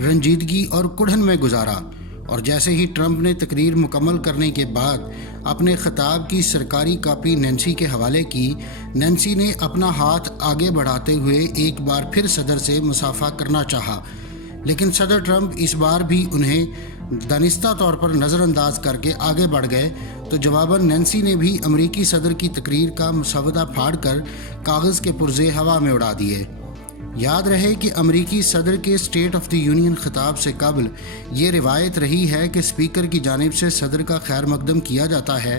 رنجیدگی اور کڑھن میں گزارا، اور جیسے ہی ٹرمپ نے تقریر مکمل کرنے کے بعد اپنے خطاب کی سرکاری کاپی نینسی کے حوالے کی، نینسی نے اپنا ہاتھ آگے بڑھاتے ہوئے ایک بار پھر صدر سے مصافحہ کرنا چاہا، لیکن صدر ٹرمپ اس بار بھی انہیں دانستہ طور پر نظر انداز کر کے آگے بڑھ گئے، تو جواباً نینسی نے بھی امریکی صدر کی تقریر کا مسودہ پھاڑ کر کاغذ کے پرزے ہوا میں اڑا دیے۔ یاد رہے کہ امریکی صدر کے اسٹیٹ آف دی یونین خطاب سے قبل یہ روایت رہی ہے کہ اسپیکر کی جانب سے صدر کا خیر مقدم کیا جاتا ہے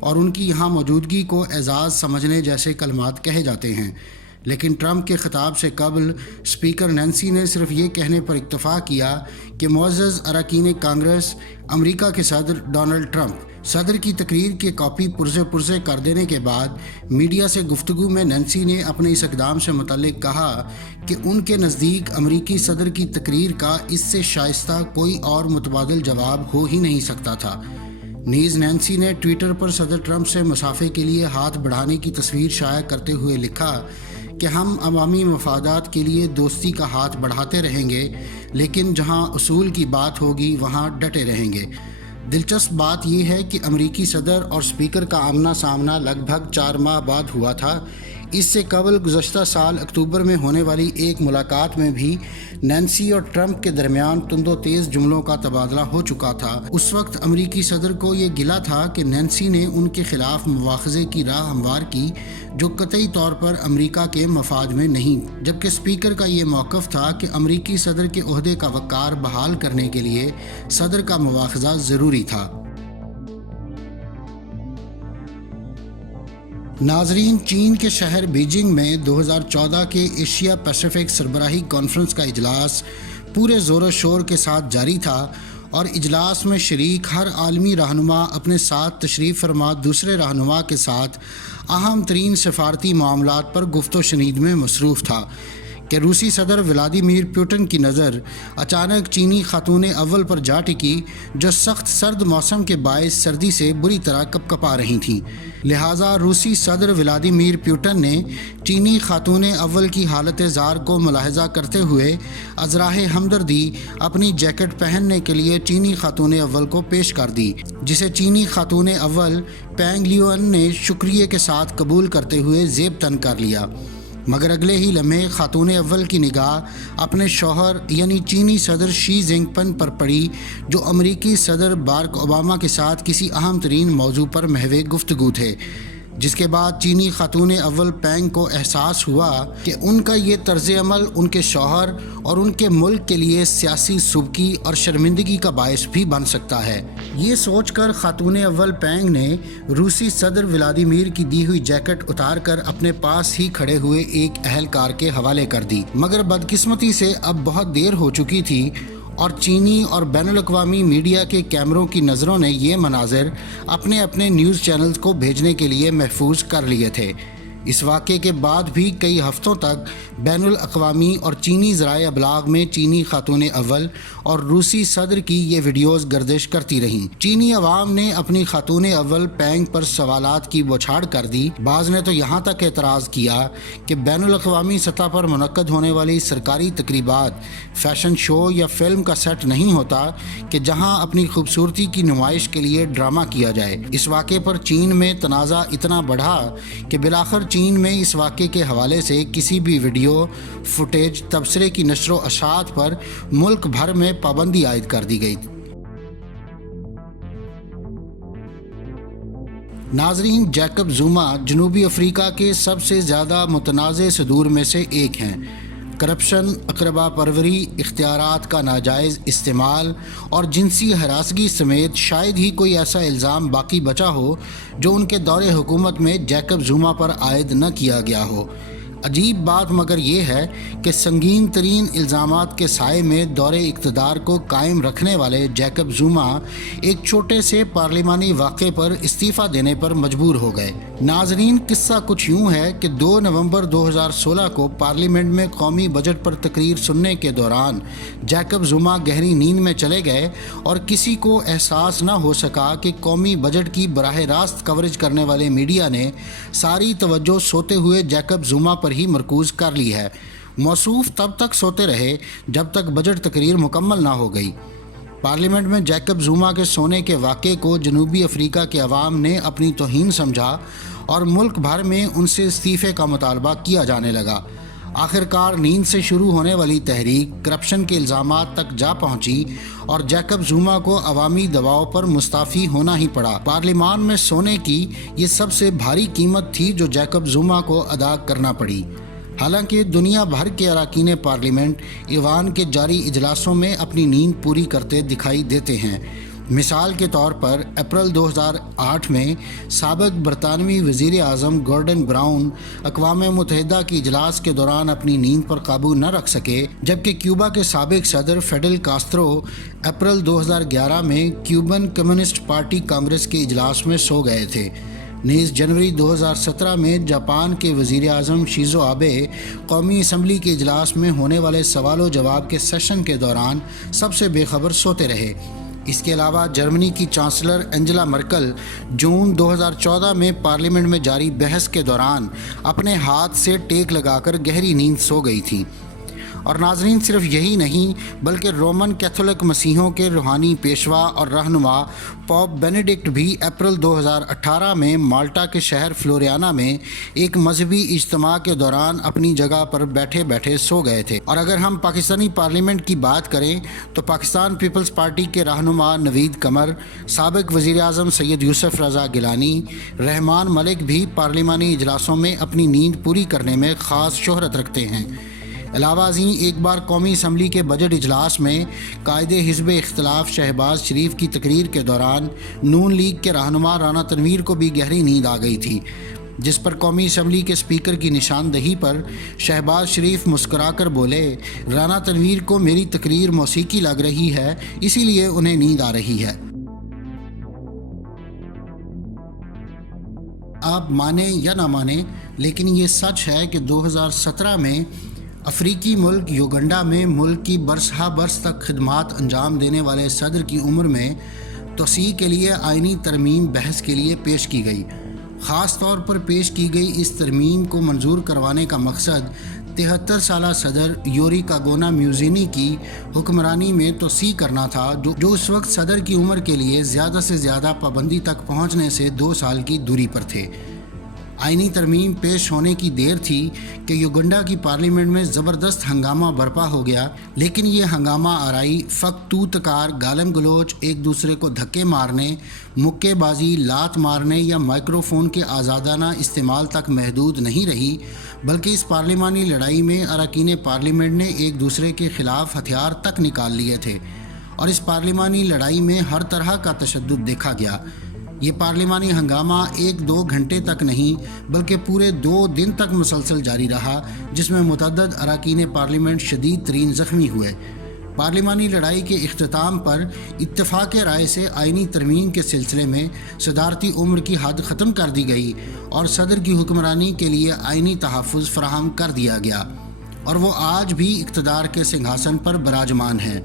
اور ان کی یہاں موجودگی کو اعزاز سمجھنے جیسے کلمات کہے جاتے ہیں، لیکن ٹرمپ کے خطاب سے قبل اسپیکر نینسی نے صرف یہ کہنے پر اکتفا کیا کہ معزز اراکین کانگریس، امریکہ کے صدر ڈونلڈ ٹرمپ۔ صدر کی تقریر کی کاپی پرزے کر دینے کے بعد میڈیا سے گفتگو میں نینسی نے اپنے اس اقدام سے متعلق کہا کہ ان کے نزدیک امریکی صدر کی تقریر کا اس سے شائستہ کوئی اور متبادل جواب ہو ہی نہیں سکتا تھا۔ نیز نینسی نے ٹویٹر پر صدر ٹرمپ سے مصافحے کے لیے ہاتھ بڑھانے کی تصویر شائع کرتے ہوئے لکھا کہ ہم عوامی مفادات کے لیے دوستی کا ہاتھ بڑھاتے رہیں گے، لیکن جہاں اصول کی بات ہوگی وہاں ڈٹے رہیں گے۔ دلچسپ بات یہ ہے کہ امریکی صدر اور اسپیکر کا آمنا سامنا لگ بھگ 4 ماہ بعد ہوا تھا۔ اس سے قبل گزشتہ سال اکتوبر میں ہونے والی ایک ملاقات میں بھی نینسی اور ٹرمپ کے درمیان تند و تیز جملوں کا تبادلہ ہو چکا تھا۔ اس وقت امریکی صدر کو یہ گلہ تھا کہ نینسی نے ان کے خلاف مواخذے کی راہ ہموار کی جو قطعی طور پر امریکہ کے مفاد میں نہیں، جبکہ اسپیکر کا یہ موقف تھا کہ امریکی صدر کے عہدے کا وقار بحال کرنے کے لیے صدر کا مواخذہ ضروری تھا۔ ناظرین، چین کے شہر بیجنگ میں 2014 کے ایشیا پیسیفک سربراہی کانفرنس کا اجلاس پورے زور و شور کے ساتھ جاری تھا، اور اجلاس میں شریک ہر عالمی رہنما اپنے ساتھ تشریف فرما دوسرے رہنما کے ساتھ اہم ترین سفارتی معاملات پر گفت و شنید میں مصروف تھا کہ روسی صدر ولادیمیر پوٹن کی نظر اچانک چینی خاتون اول پر جا ٹکی جو سخت سرد موسم کے باعث سردی سے بری طرح کپکپا رہی تھیں۔ لہٰذا روسی صدر ولادیمیر پوٹن نے چینی خاتون اول کی حالت زار کو ملاحظہ کرتے ہوئے ازراہ ہمدردی اپنی جیکٹ پہننے کے لیے چینی خاتون اول کو پیش کر دی، جسے چینی خاتون اول پینگ لیون نے شکریہ کے ساتھ قبول کرتے ہوئے زیب تن کر لیا، مگر اگلے ہی لمحے خاتون اول کی نگاہ اپنے شوہر یعنی چینی صدر شی جنگ پن پر پڑی جو امریکی صدر باراک اوباما کے ساتھ کسی اہم ترین موضوع پر محو گفتگو تھے، جس کے بعد چینی خاتون اول پینگ کو احساس ہوا کہ ان کا یہ طرز عمل ان کے شوہر اور ان کے ملک کے لیے سیاسی سبکی اور شرمندگی کا باعث بھی بن سکتا ہے۔ یہ سوچ کر خاتون اول پینگ نے روسی صدر ولادیمیر کی دی ہوئی جیکٹ اتار کر اپنے پاس ہی کھڑے ہوئے ایک اہلکار کے حوالے کر دی، مگر بدقسمتی سے اب بہت دیر ہو چکی تھی اور چینی اور بین الاقوامی میڈیا کے کیمروں کی نظروں نے یہ مناظر اپنے اپنے نیوز چینلز کو بھیجنے کے لیے محفوظ کر لیے تھے۔ اس واقعے کے بعد بھی کئی ہفتوں تک بین الاقوامی اور چینی ذرائع ابلاغ میں چینی خاتون اول اور روسی صدر کی یہ ویڈیوز گردش کرتی رہیں۔ چینی عوام نے اپنی خاتون اول پینگ پر سوالات کی بوچھاڑ کر دی۔ بعض نے تو یہاں تک اعتراض کیا کہ بین الاقوامی سطح پر منعقد ہونے والی سرکاری تقریبات فیشن شو یا فلم کا سیٹ نہیں ہوتا کہ جہاں اپنی خوبصورتی کی نمائش کے لیے ڈرامہ کیا جائے۔ اس واقعے پر چین میں تنازع اتنا بڑھا کہ بالآخر چین میں اس واقعے کے حوالے سے کسی بھی ویڈیو فوٹیج تبصرے کی نشر و اشاعت پر ملک بھر میں پابندی عائد کر دی گئی۔ ناظرین، جیکب زوما جنوبی افریقہ کے سب سے زیادہ متنازع صدور میں سے ایک ہیں۔ کرپشن، اقربا پروری، اختیارات کا ناجائز استعمال اور جنسی ہراسگی سمیت شاید ہی کوئی ایسا الزام باقی بچا ہو جو ان کے دور حکومت میں جیکب زوما پر عائد نہ کیا گیا ہو۔ عجیب بات مگر یہ ہے کہ سنگین ترین الزامات کے سائے میں دور اقتدار کو قائم رکھنے والے جیکب زوما ایک چھوٹے سے پارلیمانی واقعے پر استعفیٰ دینے پر مجبور ہو گئے۔ ناظرین، قصہ کچھ یوں ہے کہ 2 نومبر 2016 کو پارلیمنٹ میں قومی بجٹ پر تقریر سننے کے دوران جیکب زوما گہری نیند میں چلے گئے اور کسی کو احساس نہ ہو سکا کہ قومی بجٹ کی براہ راست کوریج کرنے والے میڈیا نے ساری توجہ سوتے ہوئے جیکب زوما پر ہی مرکوز کر لی ہے۔ موصوف تب تک سوتے رہے جب تک بجٹ تقریر مکمل نہ ہو گئی۔ پارلیمنٹ میں جیکب زوما کے سونے کے واقعے کو جنوبی افریقہ کے عوام نے اپنی توہین سمجھا اور ملک بھر میں ان سے استعفے کا مطالبہ کیا جانے لگا۔ آخرکار نیند سے شروع ہونے والی تحریک کرپشن کے الزامات تک جا پہنچی اور جیکب زوما کو عوامی دباؤ پر مستعفی ہونا ہی پڑا۔ پارلیمان میں سونے کی یہ سب سے بھاری قیمت تھی جو جیکب زوما کو ادا کرنا پڑی۔ حالانکہ دنیا بھر کے اراکین پارلیمنٹ ایوان کے جاری اجلاسوں میں اپنی نیند پوری کرتے دکھائی دیتے ہیں۔ مثال کے طور پر اپریل 2008 میں سابق برطانوی وزیر اعظم گورڈن براؤن اقوام متحدہ کے اجلاس کے دوران اپنی نیند پر قابو نہ رکھ سکے، جبکہ کیوبا کے سابق صدر فیڈل کاسترو اپریل 2011 میں کیوبن کمیونسٹ پارٹی کانگریس کے اجلاس میں سو گئے تھے۔ نیز جنوری 2017 میں جاپان کے وزیر اعظم شیزو آبے قومی اسمبلی کے اجلاس میں ہونے والے سوال و جواب کے سیشن کے دوران سب سے بے خبر سوتے رہے۔ اس کے علاوہ جرمنی کی چانسلر انجلا مرکل جون 2014 میں پارلیمنٹ میں جاری بحث کے دوران اپنے ہاتھ سے ٹیک لگا کر گہری نیند سو گئی تھیں۔ اور ناظرین، صرف یہی نہیں بلکہ رومن کیتھولک مسیحیوں کے روحانی پیشوا اور رہنما پوپ بینیڈکٹ بھی اپریل 2018 میں مالٹا کے شہر فلوریانا میں ایک مذہبی اجتماع کے دوران اپنی جگہ پر بیٹھے بیٹھے سو گئے تھے۔ اور اگر ہم پاکستانی پارلیمنٹ کی بات کریں تو پاکستان پیپلز پارٹی کے رہنما نوید قمر، سابق وزیر اعظم سید یوسف رضا گیلانی، رحمان ملک بھی پارلیمانی اجلاسوں میں اپنی نیند پوری کرنے میں خاص شہرت رکھتے ہیں۔ علاوہ ازیں ایک بار قومی اسمبلی کے بجٹ اجلاس میں قائد حزب اختلاف شہباز شریف کی تقریر کے دوران نون لیگ کے رہنما رانا تنویر کو بھی گہری نیند آ گئی تھی، جس پر قومی اسمبلی کے اسپیکر کی نشاندہی پر شہباز شریف مسکرا کر بولے، رانا تنویر کو میری تقریر موسیقی لگ رہی ہے، اسی لیے انہیں نیند آ رہی ہے۔ آپ مانیں یا نہ مانیں، لیکن یہ سچ ہے کہ 2017 میں افریقی ملک یوگنڈا میں ملک کی برسہ برس تک خدمات انجام دینے والے صدر کی عمر میں توسیع کے لیے آئینی ترمیم بحث کے لیے پیش کی گئی۔ خاص طور پر پیش کی گئی اس ترمیم کو منظور کروانے کا مقصد 73 سالہ صدر یوری کاگونا میوزینی کی حکمرانی میں توسیع کرنا تھا، جو اس وقت صدر کی عمر کے لیے زیادہ سے زیادہ پابندی تک پہنچنے سے 2 سال کی دوری پر تھے۔ آئینی ترمیم پیش ہونے کی دیر تھی کہ یوگنڈا کی پارلیمنٹ میں زبردست ہنگامہ برپا ہو گیا، لیکن یہ ہنگامہ آرائی فقط تو تکار، گالم گلوچ، ایک دوسرے کو دھکے مارنے، مکے بازی، لات مارنے یا مائکروفون کے آزادانہ استعمال تک محدود نہیں رہی، بلکہ اس پارلیمانی لڑائی میں اراکین پارلیمنٹ نے ایک دوسرے کے خلاف ہتھیار تک نکال لیے تھے، اور اس پارلیمانی لڑائی میں ہر طرح کا تشدد دیکھا گیا۔ یہ پارلیمانی ہنگامہ 1-2 گھنٹے تک نہیں بلکہ پورے 2 دن تک مسلسل جاری رہا، جس میں متعدد اراکین پارلیمنٹ شدید ترین زخمی ہوئے۔ پارلیمانی لڑائی کے اختتام پر اتفاق رائے سے آئینی ترمیم کے سلسلے میں صدارتی عمر کی حد ختم کر دی گئی اور صدر کی حکمرانی کے لیے آئینی تحفظ فراہم کر دیا گیا، اور وہ آج بھی اقتدار کے سنگھاسن پر براجمان ہے۔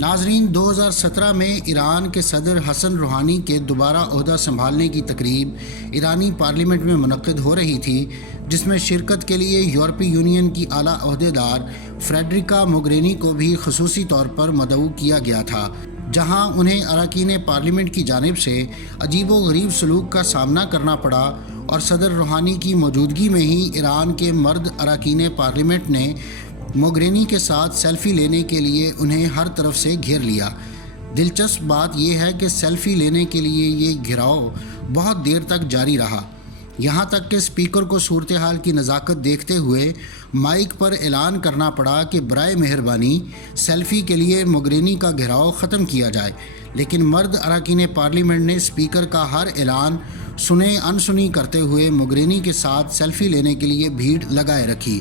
ناظرین، 2017 میں ایران کے صدر حسن روحانی کے دوبارہ عہدہ سنبھالنے کی تقریب ایرانی پارلیمنٹ میں منعقد ہو رہی تھی، جس میں شرکت کے لیے یورپی یونین کی اعلیٰ عہدیدار فریڈریکا موگرینی کو بھی خصوصی طور پر مدعو کیا گیا تھا، جہاں انہیں اراکین پارلیمنٹ کی جانب سے عجیب و غریب سلوک کا سامنا کرنا پڑا، اور صدر روحانی کی موجودگی میں ہی ایران کے مرد اراکین پارلیمنٹ نے موگرینی کے ساتھ سیلفی لینے کے لیے انہیں ہر طرف سے گھیر لیا۔ دلچسپ بات یہ ہے کہ سیلفی لینے کے لیے یہ گھیراؤ بہت دیر تک جاری رہا، یہاں تک کہ اسپیکر کو صورتحال کی نزاکت دیکھتے ہوئے مائک پر اعلان کرنا پڑا کہ برائے مہربانی سیلفی کے لیے موگرینی کا گھیراؤ ختم کیا جائے، لیکن مرد اراکین پارلیمنٹ نے اسپیکر کا ہر اعلان سنے انسنی کرتے ہوئے موگرینی کے ساتھ سیلفی لینے کے لیے بھیڑ لگائے رکھی۔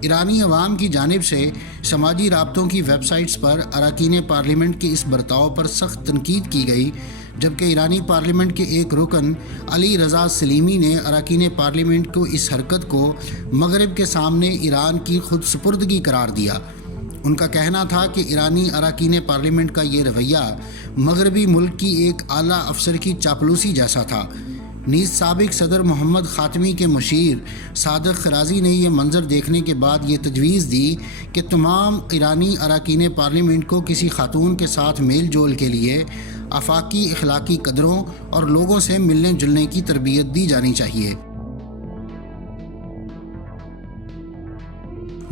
ایرانی عوام کی جانب سے سماجی رابطوں کی ویب سائٹس پر اراکین پارلیمنٹ کے اس برتاؤ پر سخت تنقید کی گئی، جبکہ ایرانی پارلیمنٹ کے ایک رکن علی رضا سلیمی نے اراکین پارلیمنٹ کو اس حرکت کو مغرب کے سامنے ایران کی خود سپردگی قرار دیا۔ ان کا کہنا تھا کہ ایرانی اراکین پارلیمنٹ کا یہ رویہ مغربی ملک کی ایک اعلیٰ افسر کی چاپلوسی جیسا تھا۔ نیز سابق صدر محمد خاتمی کے مشیر صادق خرازی نے یہ منظر دیکھنے کے بعد یہ تجویز دی کہ تمام ایرانی اراکین پارلیمنٹ کو کسی خاتون کے ساتھ میل جول کے لیے آفاقی اخلاقی قدروں اور لوگوں سے ملنے جلنے کی تربیت دی جانی چاہیے۔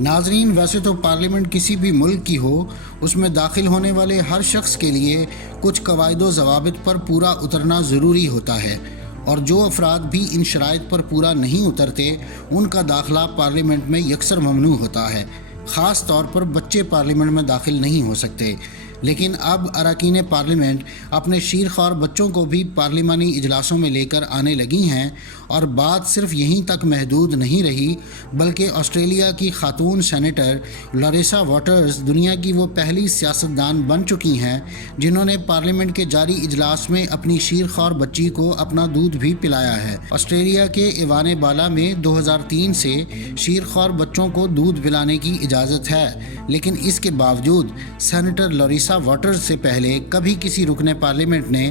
ناظرین، ویسے تو پارلیمنٹ کسی بھی ملک کی ہو، اس میں داخل ہونے والے ہر شخص کے لیے کچھ قواعد و ضوابط پر پورا اترنا ضروری ہوتا ہے، اور جو افراد بھی ان شرائط پر پورا نہیں اترتے ان کا داخلہ پارلیمنٹ میں یکسر ممنوع ہوتا ہے۔ خاص طور پر بچے پارلیمنٹ میں داخل نہیں ہو سکتے، لیکن اب اراکین پارلیمنٹ اپنے شیرخوار بچوں کو بھی پارلیمانی اجلاسوں میں لے کر آنے لگی ہیں، اور بات صرف یہیں تک محدود نہیں رہی بلکہ آسٹریلیا کی خاتون سینیٹر لاریسا واٹرز دنیا کی وہ پہلی سیاستدان بن چکی ہیں جنہوں نے پارلیمنٹ کے جاری اجلاس میں اپنی شیرخوار بچی کو اپنا دودھ بھی پلایا ہے۔ آسٹریلیا کے ایوان بالا میں 2003 سے شیرخوار بچوں کو دودھ پلانے کی اجازت ہے، لیکن اس کے باوجود سینیٹر لاریسا واٹرز سے پہلے کبھی کسی رکن پارلیمنٹ نے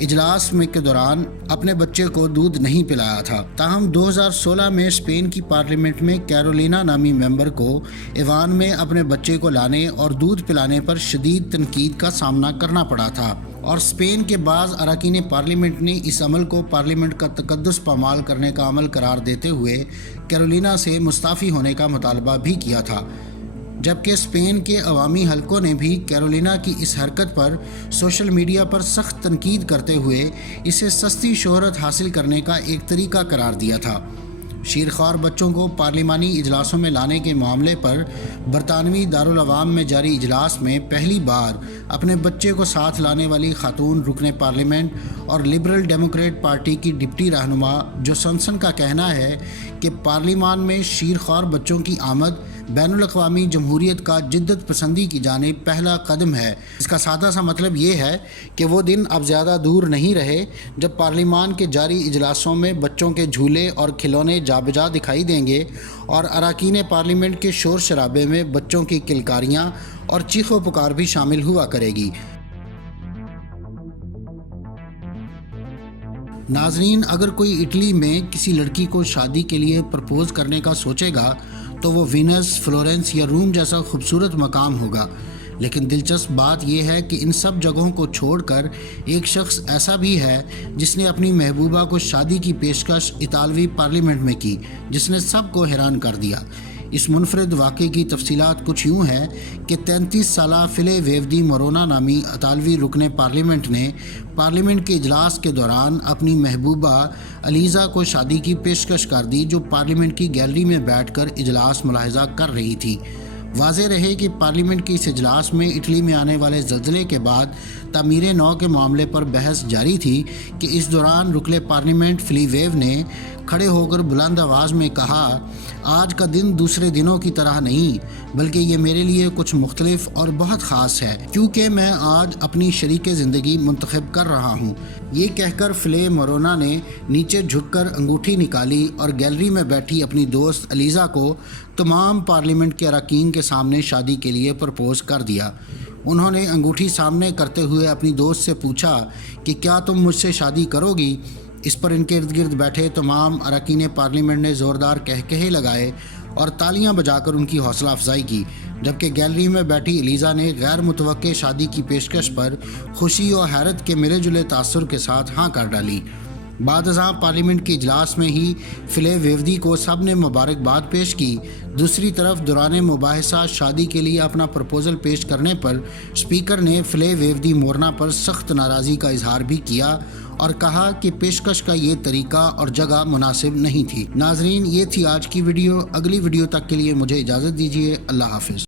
اجلاس میں کے دوران اپنے بچے کو دودھ نہیں پلایا تھا۔ تاہم 2016 میں اسپین کی پارلیمنٹ میں کیرولینا نامی ممبر کو ایوان میں اپنے بچے کو لانے اور دودھ پلانے پر شدید تنقید کا سامنا کرنا پڑا تھا، اور اسپین کے بعض اراکین پارلیمنٹ نے اس عمل کو پارلیمنٹ کا تقدس پامال کرنے کا عمل قرار دیتے ہوئے کیرولینا سے مستعفی ہونے کا مطالبہ بھی کیا تھا، جبکہ اسپین کے عوامی حلقوں نے بھی کیرولینا کی اس حرکت پر سوشل میڈیا پر سخت تنقید کرتے ہوئے اسے سستی شہرت حاصل کرنے کا ایک طریقہ قرار دیا تھا۔ شیرخوار بچوں کو پارلیمانی اجلاسوں میں لانے کے معاملے پر برطانوی دارالعوام میں جاری اجلاس میں پہلی بار اپنے بچے کو ساتھ لانے والی خاتون رکن پارلیمنٹ اور لبرل ڈیموکریٹ پارٹی کی ڈپٹی رہنما جو سنسن کا کہنا ہے کہ پارلیمان میں شیرخوار بچوں کی آمد بین الاقوامی جمہوریت کا جدت پسندی کی جانب پہلا قدم ہے۔ اس کا سادہ سا مطلب یہ ہے کہ وہ دن اب زیادہ دور نہیں رہے جب پارلیمان کے جاری اجلاسوں میں بچوں کے جھولے اور کھلونے جا بجا دکھائی دیں گے، اور اراکین پارلیمنٹ کے شور شرابے میں بچوں کی کلکاریاں اور چیخ و پکار بھی شامل ہوا کرے گی۔ ناظرین، اگر کوئی اٹلی میں کسی لڑکی کو شادی کے لیے پرپوز کرنے کا سوچے گا تو وہ وینس، فلورنس یا روم جیسا خوبصورت مقام ہوگا، لیکن دلچسپ بات یہ ہے کہ ان سب جگہوں کو چھوڑ کر ایک شخص ایسا بھی ہے جس نے اپنی محبوبہ کو شادی کی پیشکش اطالوی پارلیمنٹ میں کی، جس نے سب کو حیران کر دیا۔ اس منفرد واقعے کی تفصیلات کچھ یوں ہیں کہ 33 سالہ فلے ویودی مورونا نامی اطالوی رکن پارلیمنٹ نے پارلیمنٹ کے اجلاس کے دوران اپنی محبوبہ الیزا کو شادی کی پیشکش کر دی، جو پارلیمنٹ کی گیلری میں بیٹھ کر اجلاس ملاحظہ کر رہی تھی۔ واضح رہے کہ پارلیمنٹ کے اس اجلاس میں اٹلی میں آنے والے زلزلے کے بعد تعمیر نو کے معاملے پر بحث جاری تھی کہ اس دوران رکن پارلیمنٹ فلی ویو نے کھڑے ہو کر بلند آواز میں کہا، آج کا دن دوسرے دنوں کی طرح نہیں بلکہ یہ میرے لیے کچھ مختلف اور بہت خاص ہے، کیونکہ میں آج اپنی شریک زندگی منتخب کر رہا ہوں۔ یہ کہہ کر فلے مورونا نے نیچے جھک کر انگوٹھی نکالی اور گیلری میں بیٹھی اپنی دوست الیزا کو تمام پارلیمنٹ کے اراکین کے سامنے شادی کے لیے پرپوز کر دیا۔ انہوں نے انگوٹھی سامنے کرتے ہوئے اپنی دوست سے پوچھا کہ کیا تم مجھ سے شادی کرو گی؟ اس پر ان کے ارد گرد بیٹھے تمام اراکین پارلیمنٹ نے زوردار قہقہے لگائے اور تالیاں بجا کر ان کی حوصلہ افزائی کی، جبکہ گیلری میں بیٹھی الیزا نے غیر متوقع شادی کی پیشکش پر خوشی اور حیرت کے ملے جلے تاثر کے ساتھ ہاں کر ڈالی۔ بعد ازاں پارلیمنٹ کے اجلاس میں ہی فلے ویودی کو سب نے مبارکباد پیش کی۔ دوسری طرف دوران مباحثہ شادی کے لیے اپنا پرپوزل پیش کرنے پر اسپیکر نے فلے ویودی مورنا پر سخت ناراضی کا اظہار بھی کیا اور کہا کہ پیشکش کا یہ طریقہ اور جگہ مناسب نہیں تھی۔ ناظرین، یہ تھی آج کی ویڈیو۔ اگلی ویڈیو تک کے لیے مجھے اجازت دیجیے۔ اللہ حافظ۔